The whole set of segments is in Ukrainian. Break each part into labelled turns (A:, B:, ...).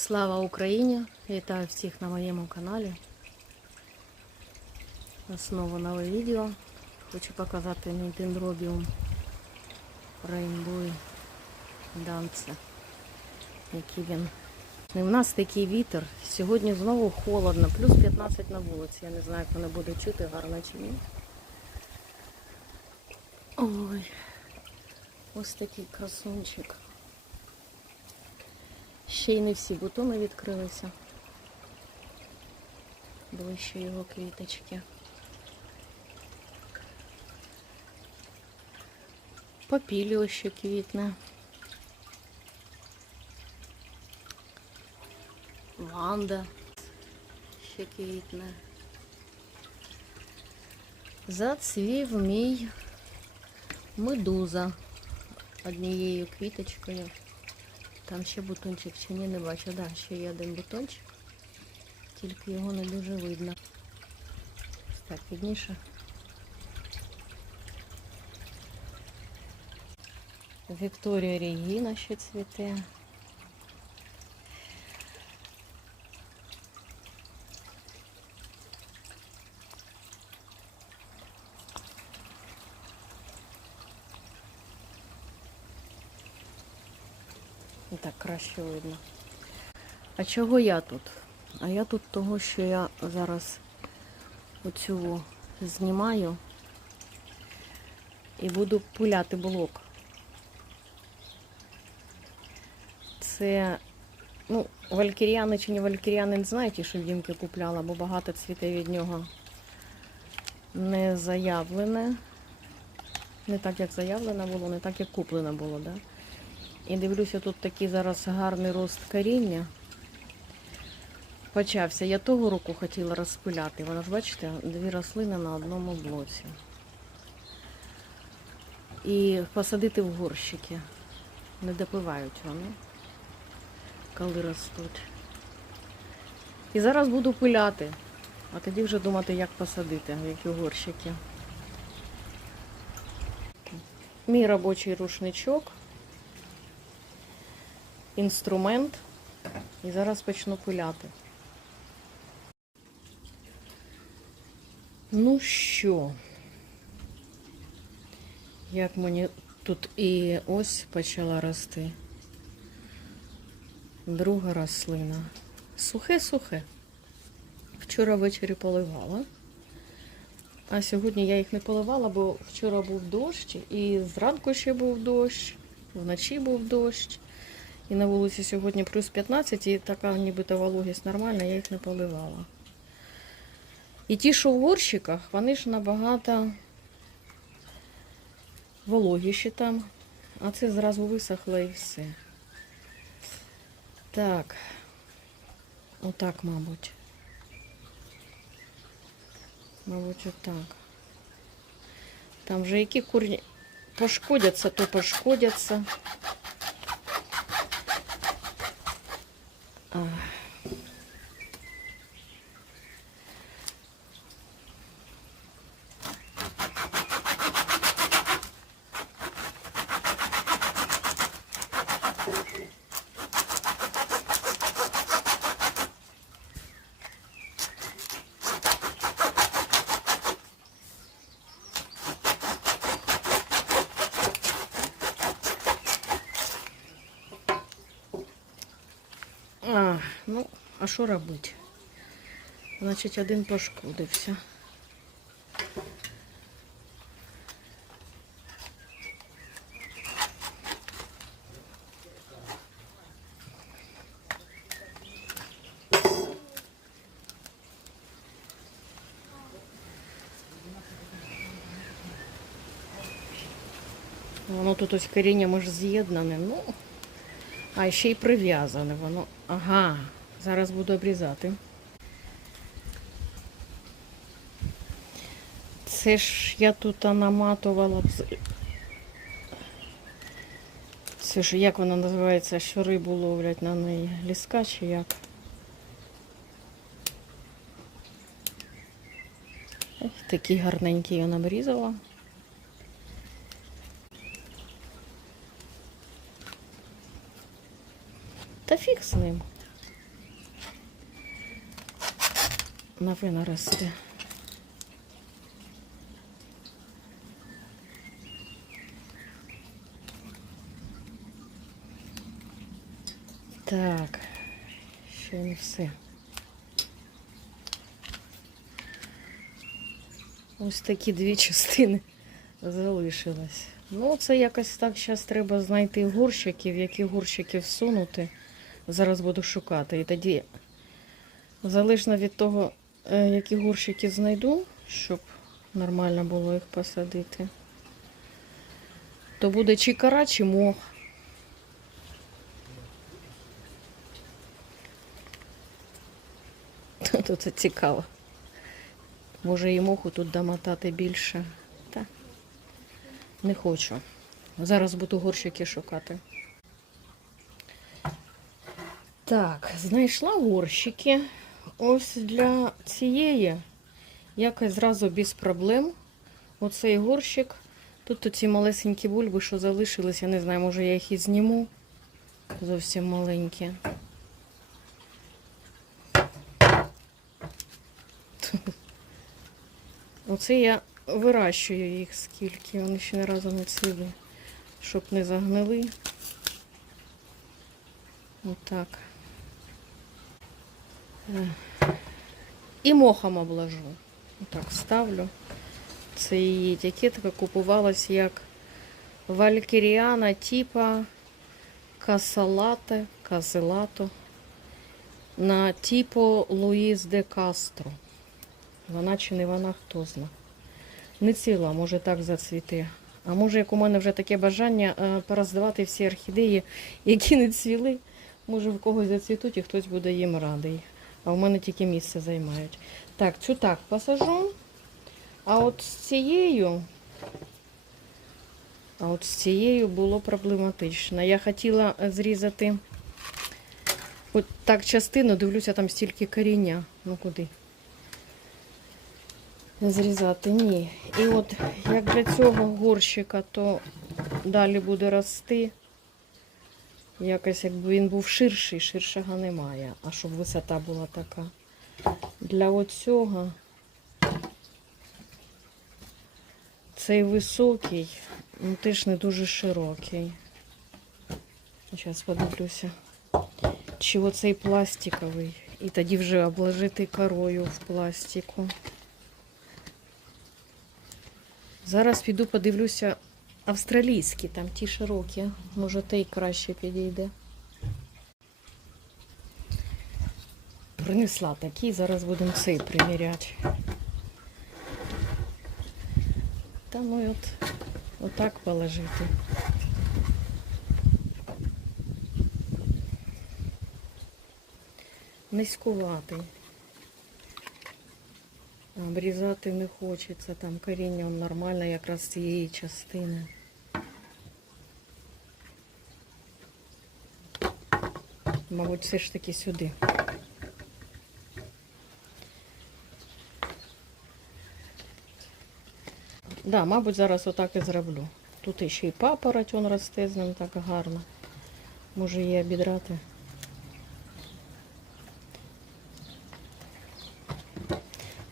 A: Слава Україні! Вітаю всіх на моєму каналі. Знову нове відео. Хочу показати мій дендробіум Rainbow Dance. Який він. І в нас такий вітер. Сьогодні знову холодно, плюс 15 на вулиці. Я не знаю, як мене буде чути, гарно чи ні. Ой, ось такий красунчик. Ще й не всі бутони відкрилися. Ближче його квіточки. Попіліо ще квітне. Ванда ще квітне. Зацвів мій медуза однією квіточкою. Там ще бутончик чи ні, не бачу. Да, ще є один бутончик. Тільки його не дуже видно. Так, підніше. Вікторія Регіна ще цвіте. І так краще видно. А чого я тут? А я тут того, що я зараз оцю знімаю і буду пуляти блок. Це, ну, валькіріани чи не валькіріани, не знаю, ті, що в Дімки купляла, бо багато цвіте від нього не заявлене. Не так, як заявлено було, не так, як куплено було, да? І дивлюся, тут такий зараз гарний рост коріння. Почався. Я того року хотіла розпиляти. Воно ж, бачите, дві рослини на одному блоці. І посадити в горщики. Не допивають вони, коли ростуть. І зараз буду пиляти, а тоді вже думати, як посадити, які горщики. Мій робочий рушничок інструмент і зараз почну пиляти. Ну що, як мені тут і ось почала рости. Друга рослина. Сухе-сухе. Вчора ввечері поливала. А сьогодні я їх не поливала, бо вчора був дощ, і зранку ще був дощ, вночі був дощ. І на вулиці сьогодні плюс 15, і така нібито вологість нормальна, я їх не поливала. І ті, що в горщиках, вони ж набагато вологіші там, а це зразу висохло і все. Так, отак, мабуть. Мабуть, отак. Там вже які корні пошкодяться, то пошкодяться. А. А, ну, а що робити? Значить, один пошкодився. Воно тут ось корінням ж з'єднане, ну. А ще й прив'язане воно. Ага, зараз буду обрізати. Це ж я тут наматувала. Це ж як вона називається, що рибу ловлять на неї? Ліска чи як? Ох, Такий гарненький я обрізала. Та фіг з ним. Новина росте. Так, ще не все. Ось такі дві частини залишилось. Ну, це якось так зараз треба знайти горщиків, які горщики всунути. Зараз буду шукати. І тоді, залежно від того, е, які горщики знайду, щоб нормально було їх посадити, то буде чи кара, чи мох. Тут це цікаво. Може і моху тут домотати більше. Та не хочу. Зараз буду горщики шукати. Так, знайшла горщики. Ось для цієї якось зразу без проблем. Оцей горщик. Тут оці малесенькі бульби, що залишились, я не знаю, може я їх і зніму. Зовсім маленькі. Оце я вирощую їх скільки, вони ще не разу не цвіли, щоб не загнили. Отак. І мохом обложу. Отак ставлю. Це її етикетка купувалась як Валькіріана типа Касалате, Казелато на типу Луїс де Кастро. Вона чи не вона, хто зна. Не ціла, може так зацвіти. А може, як у мене вже таке бажання е, пороздавати всі орхідеї, які не цвіли, може в когось зацвітуть і хтось буде їм радий. А в мене тільки місце займають. Так, цю так посажу. А от з цією, а от з цією було проблематично. Я хотіла зрізати от так частину, дивлюся, там стільки коріння. Ну куди? Зрізати, ні. І от як для цього горщика, то далі буде рости. Якось якби він був ширший, ширшого немає. А щоб висота була така. Для оцього цей високий, ну теж не дуже широкий. Зараз подивлюся. Чи оцей пластиковий. І тоді вже обложити корою в пластику. Зараз піду подивлюся австралійські, там ті широкі. Може, той краще підійде. Принесла такі, зараз будемо цей приміряти. Та ну і от отак положити. Низькуватий. Обрізати не хочеться, там коріння нормально якраз з цієї частини. Мабуть, все ж таки сюди. Да, мабуть, зараз отак і зроблю. Тут іще й папороть он росте з ним так гарно. Може її обідрати.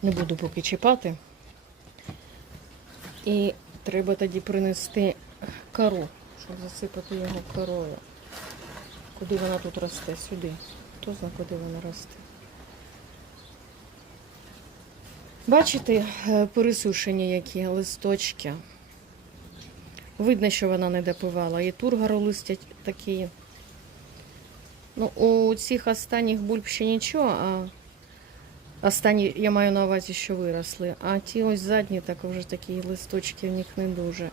A: Не буду поки чіпати. І треба тоді принести кору, щоб засипати його корою. Куди вона тут росте? Сюди. Хто знає, куди вона росте. Бачите, е, пересушені які листочки. Видно, що вона не допивала. І тургару листять такі. Ну, у цих останніх бульб ще нічого, а Останні, я маю на увазі, що виросли. А ті ось задні, так вже такі листочки в них не дуже.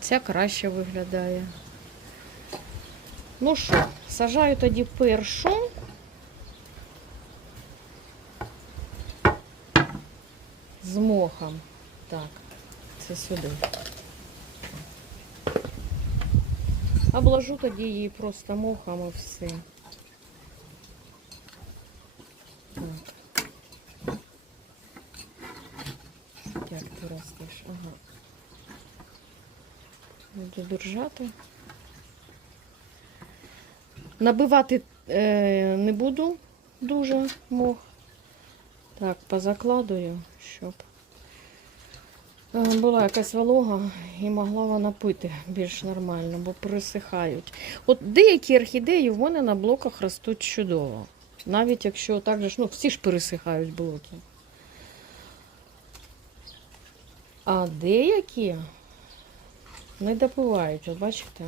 A: Ця краще виглядає. Ну що, сажаю тоді першу. З мохом. Так, це сюди. Обложу тоді її просто мохом і все. Так. Як ти ростеш? Ага. Буду держати. Набивати е, не буду дуже мох. Так, позакладую, щоб була якась волога і могла вона пити більш нормально, бо пересихають. От деякі орхідеї в мене на блоках ростуть чудово. Навіть якщо так же ж, ну всі ж пересихають блоки. А деякі не допивають. От бачите,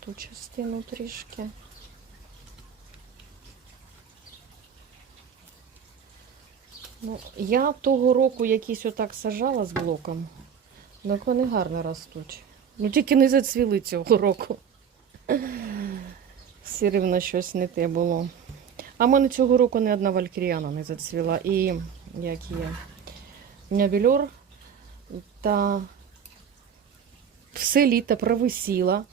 A: ту частину трішки. Ну, я того року якісь отак сажала з блоком. Ну, вони гарно ростуть. Ну тільки не зацвіли цього року. Все рівно щось не те було. А в мене цього року ні одна валькіріана не зацвіла. І як є нябільор та все літо провисіла,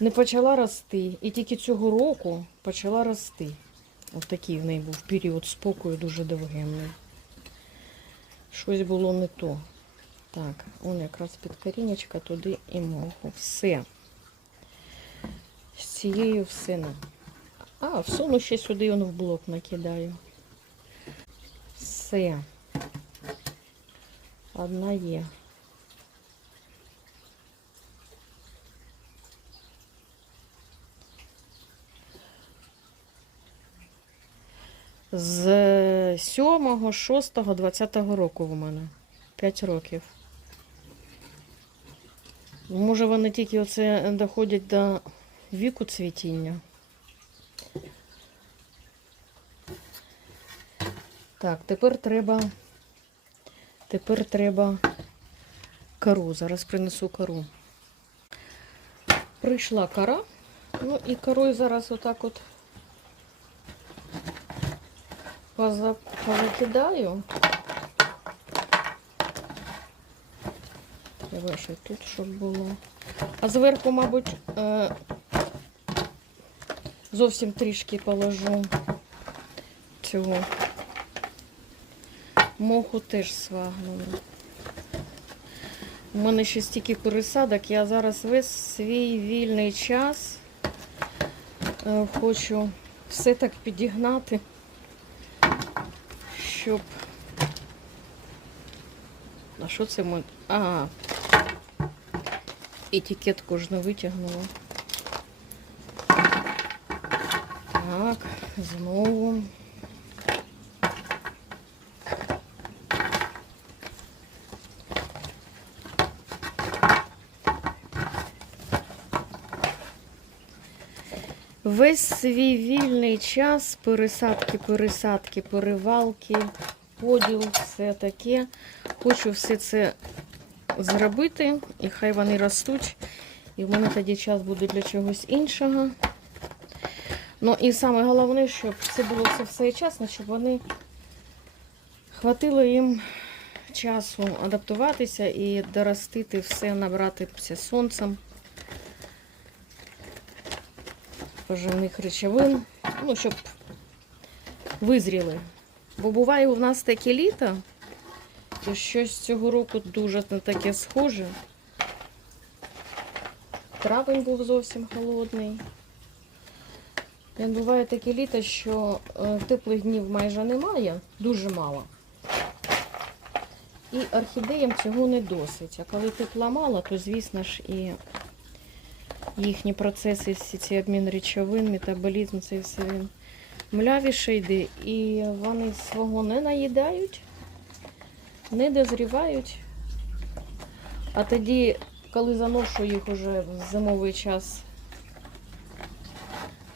A: не почала рости. І тільки цього року почала рости. Ось такий в неї був період спокою дуже довгенний. Щось було не то. Так, он якраз під корінечка туди і моху. Все. З цією все не. А, всуну ще сюди он в блок накидаю. Все. Одна є. З 7, 6, 20 року в мене. 5 років. Може, вони тільки оце доходять до віку цвітіння. Так, тепер треба. Тепер треба кору. Зараз принесу кору. Прийшла кора. Ну і корою зараз отак от позакидаю. Треба ще тут, щоб було. А зверху, мабуть, е, зовсім трішки положу цього. Моху теж свагнули. У мене ще стільки пересадок. Я зараз весь свій вільний час е, хочу все так підігнати, щоб. А що це ми? А, етикетку ж не витягнула. Так, знову. Весь свій вільний час, пересадки, пересадки, перевалки, поділ, все таке. Хочу все це зробити, і хай вони ростуть. І в мене тоді час буде для чогось іншого. Ну і саме головне, щоб це було все своєчасно, щоб вони хватило їм часу адаптуватися і доростити все, набратися сонцем. Поживних речовин, ну, щоб визріли. Бо буває у нас таке літо, то щось цього року дуже на таке схоже. Травень був зовсім холодний. І буває таке літо, що е, теплих днів майже немає, дуже мало. І орхідеям цього не досить. А коли тепла мало, то звісно ж і їхні процеси, всі ці обмін речовин, метаболізм, це все він млявіше йде. І вони свого не наїдають, не дозрівають. А тоді, коли заношу їх уже в зимовий час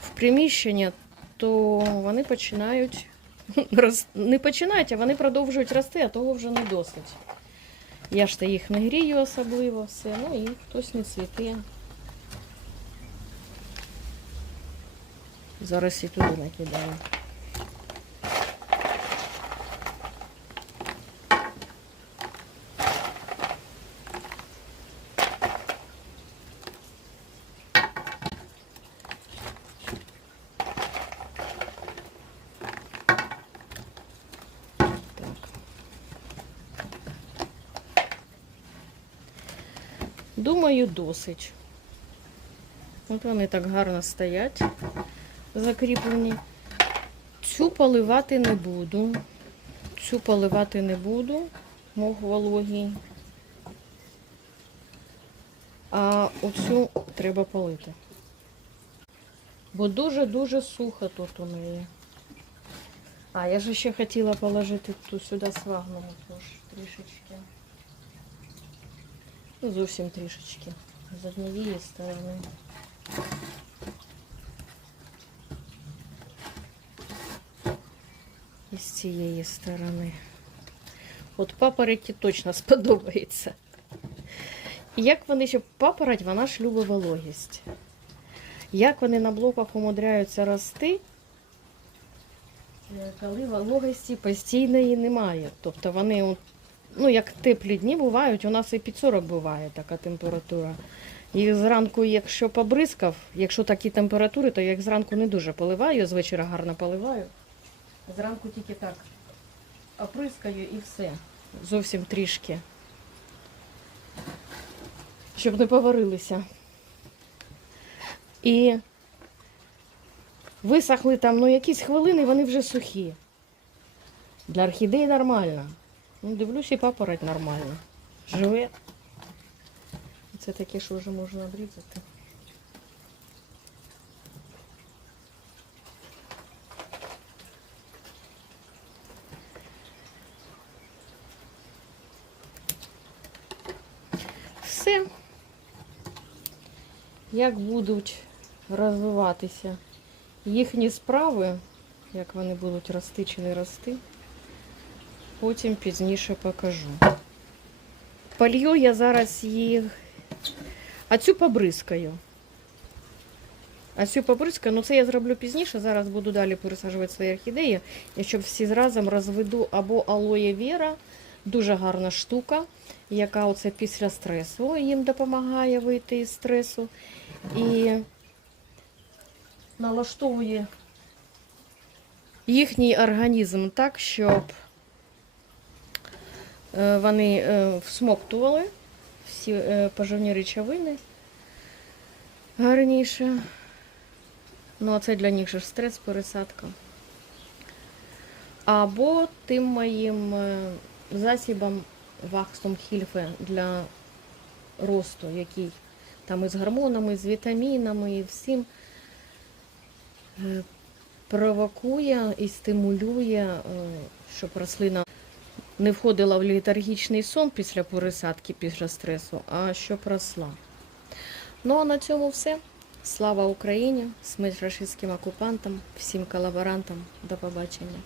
A: в приміщення, то вони починають не починають, а вони продовжують рости, а того вже не досить. Я ж то їх не грію особливо, все, ну і хтось не цвіте. Зараз і туди накидаю. Думаю, досить. От вони так гарно стоять, закріплені. Цю поливати не буду. Цю поливати не буду, мох вологий. А оцю треба полити. Бо дуже-дуже сухо тут у неї. А, я ж ще хотіла положити ту сюди свагному теж трішечки. Ну, зовсім трішечки. З однієї сторони. І з цієї сторони. От папороті точно сподобається. Як вони ще папороть, вона ж любить вологість. Як вони на блоках умудряються рости, е, коли вологості постійної немає. Тобто вони, ну як теплі дні бувають, у нас і під 40 буває така температура. І зранку, якщо побризкав, якщо такі температури, то я їх зранку не дуже поливаю, з вечора гарно поливаю. Зранку тільки так оприскаю і все. Зовсім трішки. Щоб не поварилися. І висохли там, ну, якісь хвилини, вони вже сухі. Для орхідей нормально. Ну, дивлюсь, і папороть нормально. Живе. Це таке, що вже можна обрізати. Все. Як будуть розвиватися їхні справи, як вони будуть рости чи не рости, потім пізніше покажу. Полью я зараз їх, а цю побризкаю. А цю побризкаю, ну це я зроблю пізніше. Зараз буду далі пересаджувати свої орхідеї. І щоб всі разом розведу або алоє віра, дуже гарна штука, яка оце після стресу їм допомагає вийти із стресу. І налаштовує їхній організм так, щоб е, вони е, всмоктували всі е, поживні речовини гарніше. Ну, а це для них же стрес, пересадка. Або тим моїм засібом вахстом хільфе для росту, який там із гормонами, з вітамінами і всім е, провокує і стимулює, е, щоб рослина не входила в літаргічний сон після пересадки, після стресу, а щоб росла. Ну а на цьому все. Слава Україні! Смерть рашистським окупантам, всім колаборантам. До побачення.